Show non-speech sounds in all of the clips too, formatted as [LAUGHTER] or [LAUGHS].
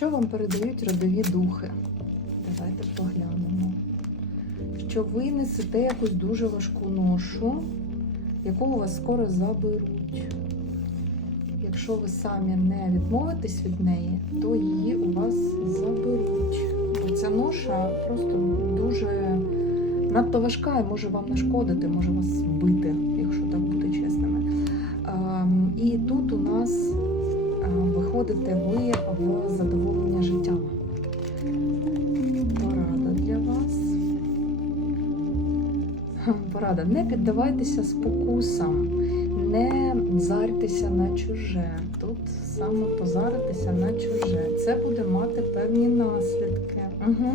Що вам передають родові духи? Давайте поглянемо. Що ви несете якусь дуже важку ношу, яку у вас скоро заберуть. Якщо ви самі не відмовитесь від неї, то її у вас заберуть. Ця ноша просто дуже надто важка і може вам нашкодити, може вас вбити, якщо так бути чесними. Ем, І тут у нас виходите ви в задоволення життям. Порада для вас. [LAUGHS] Порада. Не піддавайтеся спокусам, не зарйтеся на чуже. Тут саме позаритися на чуже. Це буде мати певні наслідки. Угу.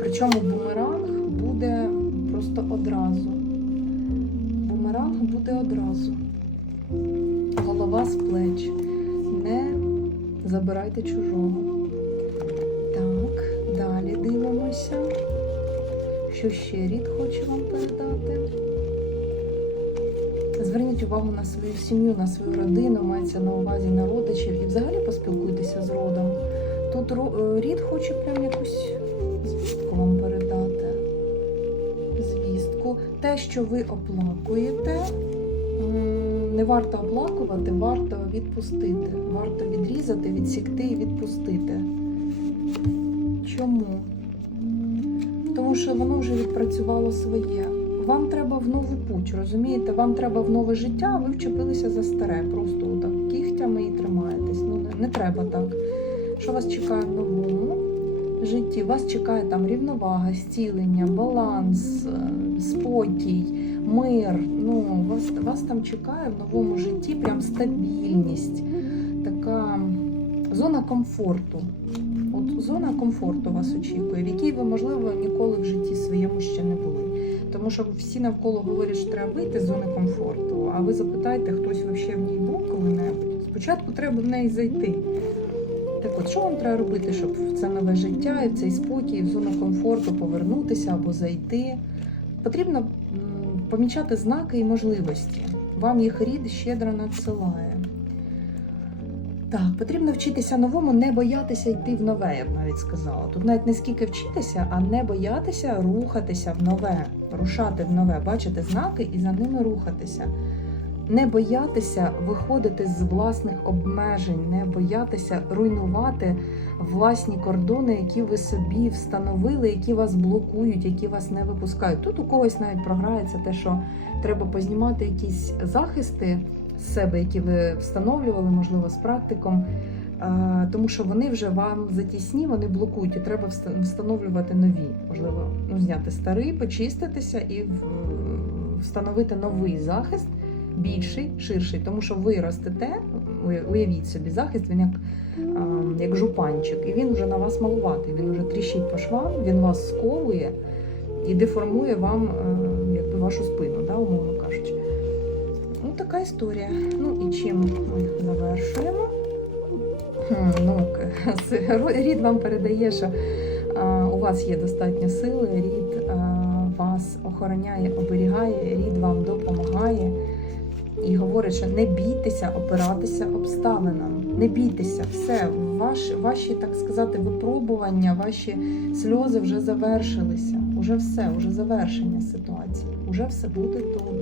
Причому бумеранг буде просто одразу. Бумеранг буде одразу. Голова з плеч. Не забирайте чужого. Так, далі дивимося. Що ще рід хоче вам передати? Зверніть увагу на свою сім'ю, на свою родину, мається на увазі на родичів і взагалі поспілкуйтеся з родом. Тут е, рід хоче прям якусь звістку вам передати. Звістку. Те, що ви оплакуєте, не варто оплакувати, варто відпустити. Варто відрізати, відсікти і відпустити. Чому? Тому що воно вже відпрацювало своє. Вам треба в нову путь, розумієте? Вам треба в нове життя, а ви вчепилися за старе. Просто так кігтями і тримаєтесь. Ну не, не треба так. Що вас чекає в новому житті? Вас чекає там рівновага, зцілення, баланс, е, спокій, мир. Ну, вас, вас там чекає в новому житті прям стабільність, така зона комфорту. От зона комфорту вас очікує, в якій ви, можливо, ніколи в житті своєму ще не були. Тому що всі навколо говорять, що треба вийти з зони комфорту. А ви запитаєте, хтось взагалі в ній був коли-небудь. Спочатку треба в неї зайти. Так от, що вам треба робити, щоб в це нове життя і в цей спокій, і в зону комфорту повернутися або зайти? Потрібно помічати знаки і можливості. Вам їх рід щедро надсилає. Так, потрібно вчитися новому, не боятися йти в нове, я б навіть сказала. Тут навіть не скільки вчитися, а не боятися рухатися в нове, рушати в нове, бачити знаки і за ними рухатися. Не боятися виходити з власних обмежень, не боятися руйнувати власні кордони, які ви собі встановили, які вас блокують, які вас не випускають. Тут у когось навіть програється те, що треба познімати якісь захисти з себе, які ви встановлювали, можливо, з практиком, е, тому що вони вже вам затісні, вони блокують, і треба встановлювати нові. Можливо, ну, зняти старий, почиститися і встановити новий захист, більший, ширший, тому що ви ростете, уявіть собі, захист, він як, як жупанчик, і він вже на вас малуватий, він вже тріщить по швам, він вас сковує і деформує вам е, якби вашу спину, да, умовно кажучи. Ну, така історія. Ну і чим ми завершуємо? Ну, [LAUGHS] рід вам передає, що у вас є достатньо сили, рід вас охороняє, оберігає, рід вам допомагає. І говорить, що не бійтеся опиратися обставинам, не бійтеся, все, ваші, ваші, так сказати, випробування, ваші сльози вже завершилися. Уже все, уже завершення ситуації, уже все буде добре.